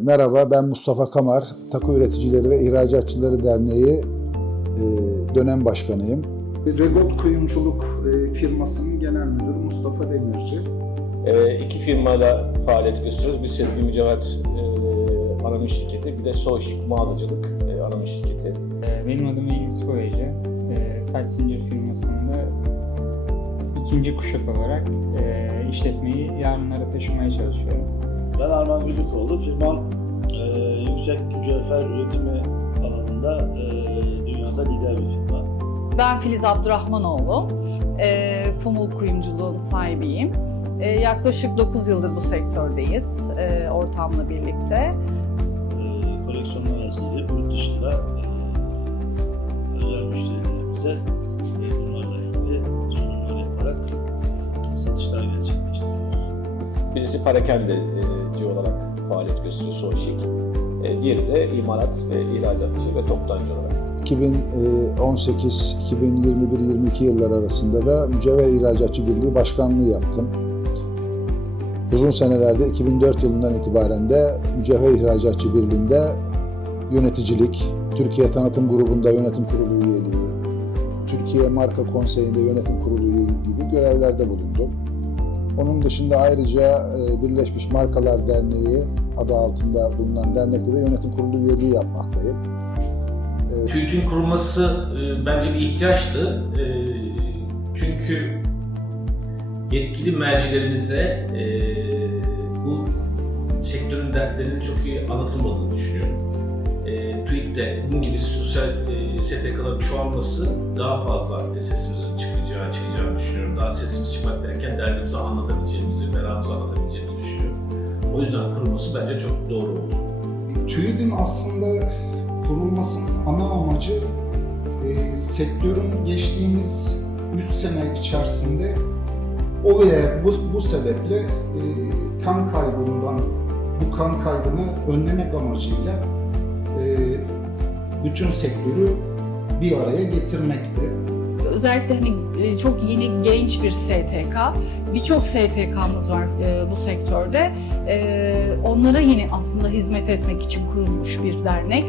Merhaba, ben Mustafa Kamar, Takı Üreticileri ve İhracatçıları Derneği e, dönem başkanıyım. Regot Kuyumculuk e, firmasının genel müdürü Mustafa Demirci. E, iki firmayla faaliyet gösteriyoruz. Bir Sezgi Mücevhet e, şirketi, bir de Soğuşik Mağazacılık e, anonim şirketi. Ee, Benim adım İngiliz Boyacı. Ee, Taç Zincir firmasında ikinci kuşak olarak e, işletmeyi yarınlara taşımaya çalışıyorum. Ben Arman Gülükoğlu. Firmam e, yüksek mücevher üretimi alanında e, dünyada lider bir firma. Ben Filiz Abdurrahmanoğlu. E, Fumul Kuyumculuğun sahibiyim. E, yaklaşık 9 yıldır bu sektördeyiz e, ortamla birlikte. E, koleksiyonlar hazırlayıp yurt dışında e, özel müşterilerimize e, bunlarla ilgili sunumlar yaparak e, satışlar gerçekleştiriyoruz. Birisi parakendeci olarak faaliyet gösteriyor Soğuşik. E, diğeri de imalat ve ihracatçı ve toptancı olarak. 2018-2021-22 yıllar arasında da Mücevher İhracatçı Birliği Başkanlığı yaptım. Uzun senelerde 2004 yılından itibaren de Mücevher İhracatçı Birliği'nde yöneticilik, Türkiye Tanıtım Grubu'nda yönetim kurulu üyeliği, Türkiye Marka Konseyi'nde yönetim kurulu üyeliği gibi görevlerde bulundum. Onun dışında ayrıca e, Birleşmiş Markalar Derneği adı altında bulunan dernekte de yönetim kurulu üyeliği yapmaktayım. TÜİT'in kurulması e, bence bir ihtiyaçtı. E, çünkü yetkili mercilerimize e, bu sektörün dertlerinin çok iyi anlatılmadığını düşünüyorum. E, TÜİT'te bunun gibi sosyal e, STK'ların çoğalması daha fazla sesimizin çıkacağı, çıkacağını düşünüyorum. Daha sesimiz çıkmak gereken derdimizi anlatabileceğimizi, meramımızı anlatabileceğimizi. O yüzden kurulması bence çok doğru oldu. TÜİD'in aslında kurulmasının ana amacı e, sektörün geçtiğimiz 3 sene içerisinde o ve bu, bu sebeple e, kan kaybından bu kan kaybını önlemek amacıyla e, bütün sektörü bir araya getirmekti. Özellikle hani e, çok yeni genç bir STK, birçok STK'mız var e, bu sektörde. E, onlara yine aslında hizmet etmek için kurulmuş bir dernek.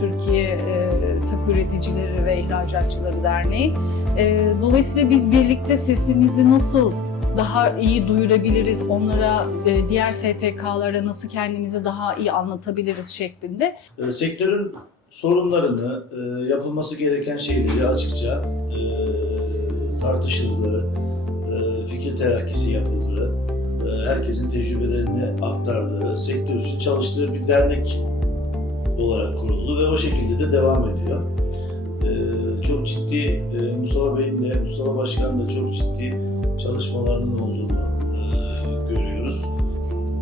Türkiye e, Takı Üreticileri ve İhracatçıları Derneği. Dolayısıyla biz birlikte sesimizi nasıl daha iyi duyurabiliriz, onlara, diğer STK'lara nasıl kendimizi daha iyi anlatabiliriz şeklinde sektörün sorunlarını, yapılması gereken şeyleri açıkça tartışıldığı, e, fikir terakkisi yapıldığı, e, herkesin tecrübelerini aktardığı, sektör için çalıştığı bir dernek olarak kuruldu ve o şekilde de devam ediyor. E, çok ciddi, Mustafa Bey'in de, Mustafa Başkan'ın da çok ciddi çalışmalarının olduğunu görüyoruz.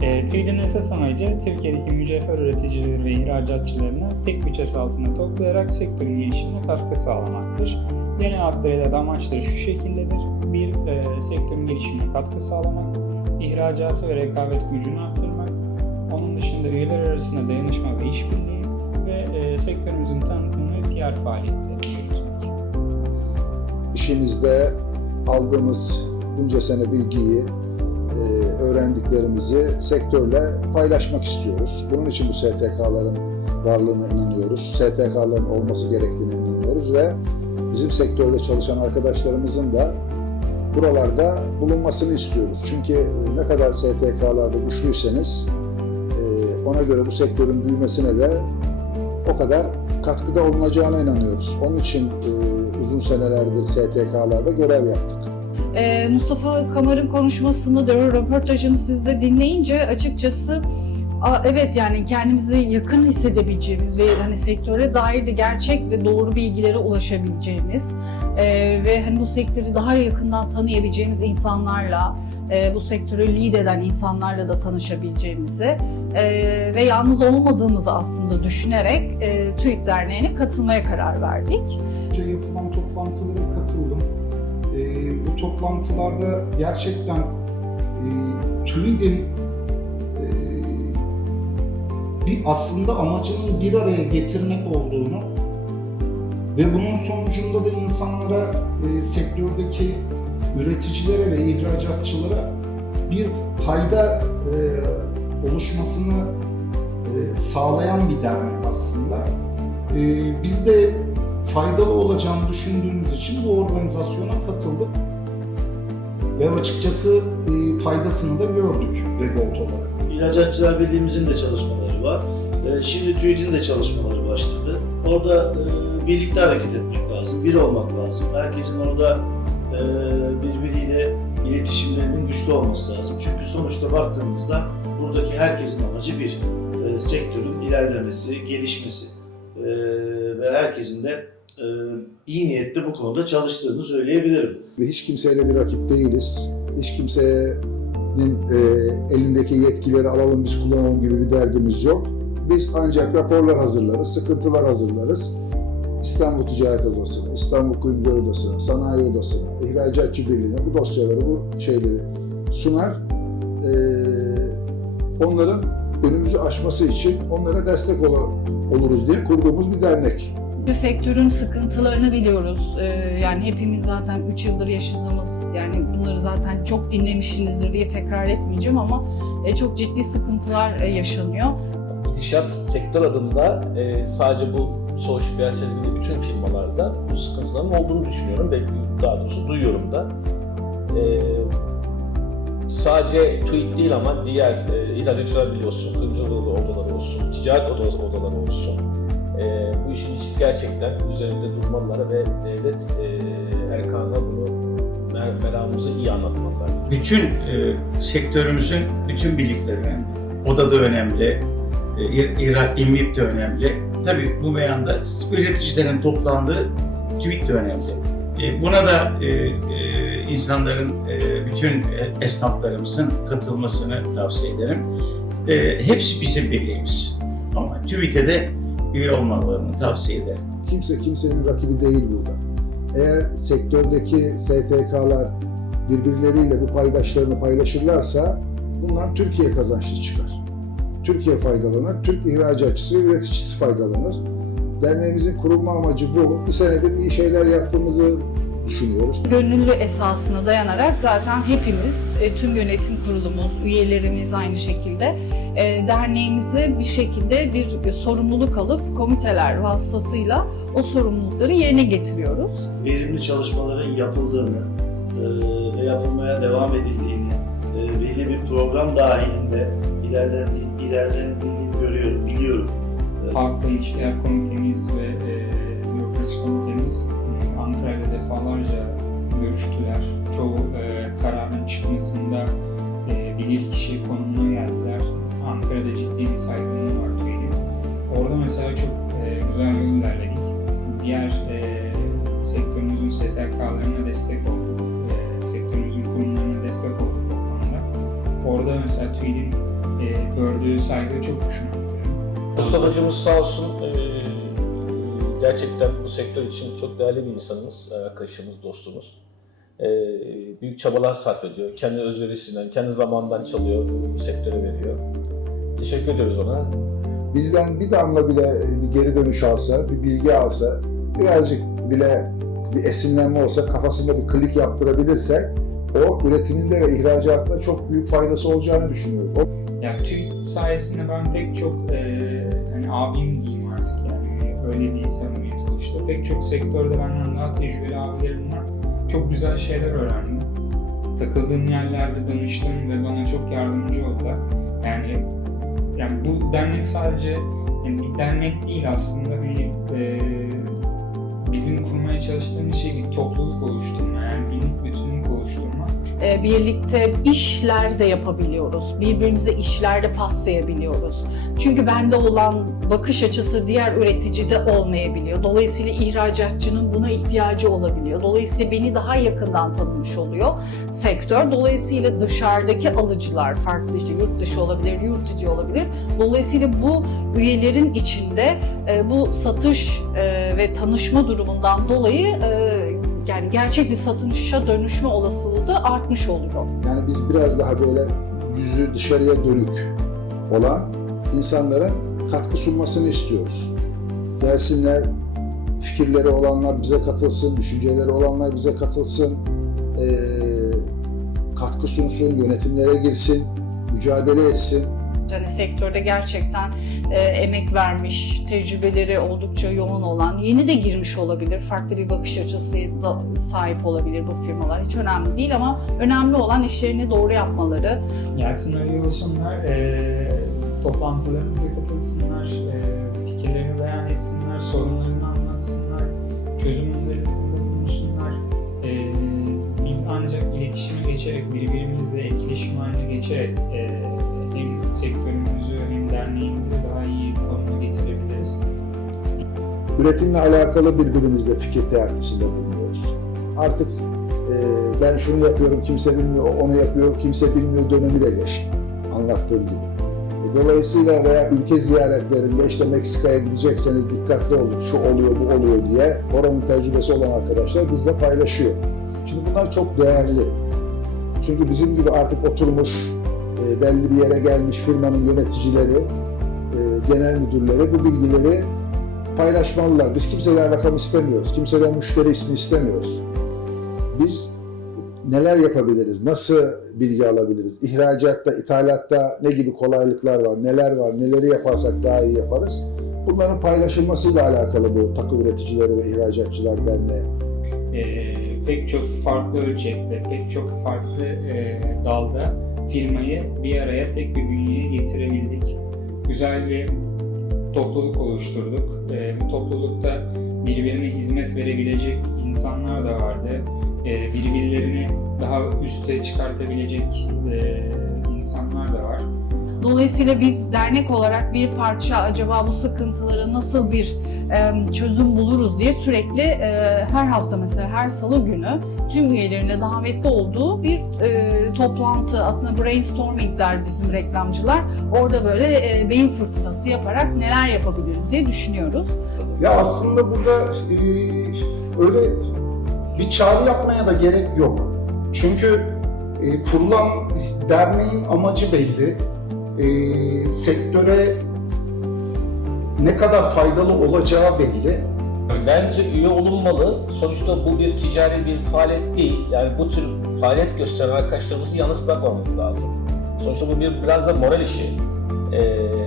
E, TÜİD'in esas amacı Türkiye'deki mücevher üreticileri ve ihracatçılarını tek bir çatı altında toplayarak sektörün gelişimine katkı sağlamaktır. Genel hatlarıyla da amaçları şu şekildedir. Bir, e, sektörün gelişimine katkı sağlamak, ihracatı ve rekabet gücünü arttırmak, onun dışında üyeler arasında dayanışma ve işbirliği ve e, sektörümüzün tanıtım ve PR faaliyetlerini yürütmek. İşimizde aldığımız bunca sene bilgiyi, e, öğrendiklerimizi sektörle paylaşmak istiyoruz. Bunun için bu STK'ların varlığına inanıyoruz. STK'ların olması gerektiğine inanıyoruz ve bizim sektörde çalışan arkadaşlarımızın da buralarda bulunmasını istiyoruz. Çünkü ne kadar STK'larda güçlüyseniz e, ona göre bu sektörün büyümesine de o kadar katkıda olunacağına inanıyoruz. Onun için e, uzun senelerdir STK'larda görev yaptık. Mustafa Kamar'ın konuşmasını röportajını siz de dinleyince açıkçası "Aa, evet yani kendimizi yakın hissedebileceğimiz ve hani sektöre dair de gerçek ve doğru bilgilere ulaşabileceğimiz e, ve hani bu sektörü daha yakından tanıyabileceğimiz insanlarla e, bu sektörü lead eden insanlarla da tanışabileceğimizi e, ve yalnız olmadığımızı aslında düşünerek e, TÜİK Derneği'ne katılmaya karar verdik. Önce yapılan toplantılara katıldım. Ee, bu toplantılarda gerçekten e, TÜİD'in e, bir aslında amacının bir araya getirmek olduğunu ve bunun sonucunda da insanlara, e, sektördeki üreticilere ve ihracatçılara bir fayda e, oluşmasını e, sağlayan bir dernek aslında. E, biz de faydalı olacağını düşündüğümüz için bu organizasyona katıldık. Ve açıkçası e, faydasını da gördük Regolt olarak. İhracatçılar Birliği'mizin de çalışmaları var. Ee, Şimdi TÜİT'in de çalışmaları başladı. Orada e, birlikte hareket etmek lazım, bir olmak lazım. Herkesin orada e, birbiriyle iletişimlerinin güçlü olması lazım. Çünkü sonuçta baktığımızda buradaki herkesin amacı bir. E, Sektörün ilerlemesi, gelişmesi E, ve herkesin de iyi niyetle bu konuda çalıştığını söyleyebilirim. Ve hiç kimseyle bir rakip değiliz. Hiç kimsenin e, elindeki yetkileri alalım biz kullanalım gibi bir derdimiz yok. Biz ancak raporlar hazırlarız, sıkıntılar hazırlarız. İstanbul Ticaret Odası'na, İstanbul Kuyumcular Odası'na, Sanayi Odası'na, İhracatçı Birliği'ne bu dosyaları, bu şeyleri sunar. E, onların önümüzü aşması için onlara destek ola- oluruz diye kurduğumuz bir dernek. Bu sektörün sıkıntılarını biliyoruz. Ee, yani hepimiz zaten 3 yıldır yaşadığımız, yani bunları zaten çok dinlemişsinizdir diye tekrar etmeyeceğim ama e, çok ciddi sıkıntılar e, yaşanıyor. gidişat sektör adında e, sadece bu Soğuşuk Yer Sezgin'de bütün firmalarda bu sıkıntıların olduğunu düşünüyorum ve daha doğrusu duyuyorum da. E, sadece TÜİK değil ama diğer e, ihracatçılar olsun, kuyumcular odaları olsun, ticaret odaları olsun. E, bu işin için gerçekten üzerinde durmalılar ve devlet e, erkanına bunu mer- meramımızı iyi anlatmalılar. bütün e, sektörümüzün bütün birlikleri, o da önemli, e, İ- İRA, İMİP de önemli. Tabii bu beyanda üreticilerin toplandığı TÜİK de önemli. E, buna da e, e, insanların, e, bütün esnaflarımızın katılmasını tavsiye ederim. E, hepsi bizim birliğimiz. Ama TÜİK'e de üye olmalarını tavsiye ederim. Kimse kimsenin rakibi değil burada. Eğer sektördeki STK'lar birbirleriyle bu paydaşlarını paylaşırlarsa bundan Türkiye kazançlı çıkar. Türkiye faydalanır, Türk ihracatçısı üreticisi faydalanır. Derneğimizin kurulma amacı bu. Bir senedir iyi şeyler yaptığımızı düşünüyoruz. Gönüllü esasına dayanarak zaten hepimiz, e, tüm yönetim kurulumuz, üyelerimiz aynı şekilde e, derneğimize bir şekilde bir sorumluluk alıp komiteler vasıtasıyla o sorumlulukları yerine getiriyoruz. verimli çalışmaların yapıldığını e, ve yapılmaya devam edildiğini, belli bir program dahilinde ilerlendiğini, ilerlendiğini görüyorum, biliyorum. Halkla İlişkiler Komitemiz ve e, Bürokrasi Komitemiz Ankara'yla defalarca görüştüler. Çoğu e, kararın çıkmasında e, bilirkişi konumuna geldiler. Ankara'da ciddi bir saygınlığı var TÜİ'nin. Orada mesela çok e, güzel yol ilerledik. Diğer e, sektörümüzün STK'larına destek olduk. E, sektörümüzün kurumlarına destek olduk bu konuda. Orada mesela TÜİ'nin e, gördüğü saygı çok hoşuma gitti. Mustafa hocamız sağ olsun eee, gerçekten bu sektör için çok değerli bir insanımız, arkadaşımız, dostumuz. Eee, büyük çabalar sarf ediyor. Kendi özverisinden, kendi zamanından çalıyor, bu sektöre veriyor. Teşekkür ediyoruz ona. Bizden bir damla bile bir geri dönüş alsa, bir bilgi alsa, birazcık bile bir esinlenme olsa, kafasında bir klik yaptırabilirsek o üretiminde ve ihracatında çok büyük faydası olacağını düşünüyorum. Yani TÜİK sayesinde ben pek çok e, hani abim diyeyim bir samimiyet oluştu. Pek çok sektörde benden daha tecrübeli abilerimden çok güzel şeyler öğrendim. Takıldığım yerlerde danıştım ve bana çok yardımcı oldular. Yani yani bu dernek sadece yani bir dernek değil aslında hani e, bizim kurmaya çalıştığımız şey bir topluluk oluşturma yani bir bütünlük oluşturma. E, birlikte işler de yapabiliyoruz. Birbirimize işlerde paslayabiliyoruz. Çünkü bende olan bakış açısı diğer üreticide olmayabiliyor. Dolayısıyla ihracatçının buna ihtiyacı olabiliyor. Dolayısıyla beni daha yakından tanımış oluyor sektör. Dolayısıyla dışarıdaki alıcılar farklı işte yurt dışı olabilir, yurt içi olabilir. Dolayısıyla bu üyelerin içinde e, bu satış e, ve tanışma durumundan dolayı e, yani gerçek bir satışa dönüşme olasılığı da artmış oluyor. Yani biz biraz daha böyle yüzü dışarıya dönük olan insanların katkı sunmasını istiyoruz. Gelsinler, fikirleri olanlar bize katılsın, düşünceleri olanlar bize katılsın, eee, katkı sunsun, yönetimlere girsin, mücadele etsin. Yani sektörde gerçekten e, emek vermiş, tecrübeleri oldukça yoğun olan, yeni de girmiş olabilir, farklı bir bakış açısı da sahip olabilir bu firmalar. Hiç önemli değil ama önemli olan işlerini doğru yapmaları. Gelsinler, iyi olsunlar, e, toplantılarımıza katılsınlar, e, fikirlerini beyan etsinler, sorunlarını anlatsınlar, çözüm önerilerinde bulunsunlar. E, biz ancak iletişime geçerek, birbirimizle etkileşim haline geçerek e, sektörümüzü hem derneğimizi daha iyi konuma getirebiliriz. Üretimle alakalı birbirimizle fikir teatisinde bulunuyoruz. Artık e, ben şunu yapıyorum, kimse bilmiyor, onu yapıyor, kimse bilmiyor dönemi de geçti. Anlattığım gibi. E, dolayısıyla veya ülke ziyaretlerinde işte Meksika'ya gidecekseniz dikkatli olun, şu oluyor, bu oluyor diye oranın tecrübesi olan arkadaşlar bizle paylaşıyor. Şimdi bunlar çok değerli. Çünkü bizim gibi artık oturmuş, e, belli bir yere gelmiş firmanın yöneticileri, e, genel müdürleri bu bilgileri paylaşmalılar. Biz kimseden rakam istemiyoruz. Kimseden müşteri ismi istemiyoruz. Biz neler yapabiliriz? Nasıl bilgi alabiliriz? İhracatta, ithalatta ne gibi kolaylıklar var? Neler var? Neleri yaparsak daha iyi yaparız? Bunların paylaşılmasıyla alakalı bu Takı Üreticileri ve İhracatçılar Derneği. e, pek çok farklı ölçekte, pek çok farklı e, dalda firmayı bir araya tek bir bünyeye getirebildik. Güzel bir topluluk oluşturduk. E, bu toplulukta birbirine hizmet verebilecek insanlar da vardı. E, birbirlerini daha üste çıkartabilecek e, insanlar da var. Dolayısıyla biz dernek olarak bir parça acaba bu sıkıntılara nasıl bir e, çözüm buluruz diye sürekli e, her hafta mesela her salı günü tüm üyelerine davetli olduğu bir e, toplantı aslında brainstorming der bizim reklamcılar. Orada böyle e, beyin fırtınası yaparak neler yapabiliriz diye düşünüyoruz. Ya aslında burada e, öyle bir çağrı yapmaya da gerek yok. Çünkü e, kurulan derneğin amacı belli. E, sektöre ne kadar faydalı olacağı belli. Bence üye olunmalı. Sonuçta bu bir ticari bir faaliyet değil. Yani bu tür faaliyet gösteren arkadaşlarımızı yalnız bırakmamamız lazım. Sonuçta bu bir biraz da moral işi. Ee,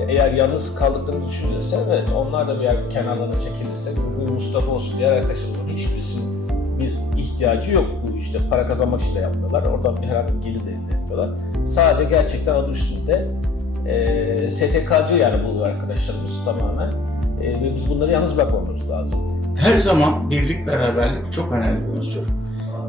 eğer yalnız kaldıklarını düşünülürse evet onlar da bir yer kenarlarına çekilirse bu Mustafa olsun diğer arkadaşlarımızın hiçbirisinin bir ihtiyacı yok. Bu işte para kazanmak için de yapmıyorlar. Oradan bir herhangi bir gelir de elde etmiyorlar. Sadece gerçekten adı üstünde e, STK'cı yani bu arkadaşlarımız tamamen. E, ve biz bunları yalnız bırakmamamız lazım. Her zaman birlik beraberlik çok önemli bir unsur.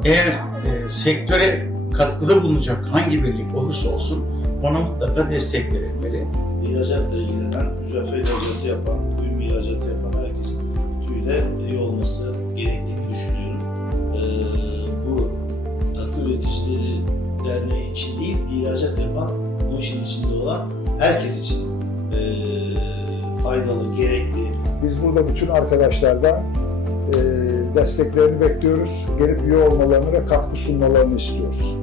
Eğer e, sektöre katkıda bulunacak hangi birlik olursa olsun ona mutlaka destek verilmeli. İhracatla ilgilenen, mücevher ihracatı yapan, düğüm ihracatı yapan herkesin TÜİ'de üye olması gerektiğini düşünüyorum. Ee, bu takı üreticileri derneği için değil, ihracat yapan, bu işin içinde olan herkes için ee, faydalı, gerekli, Biz burada bütün arkadaşlardan desteklerini bekliyoruz. Gelip üye olmalarını ve katkı sunmalarını istiyoruz.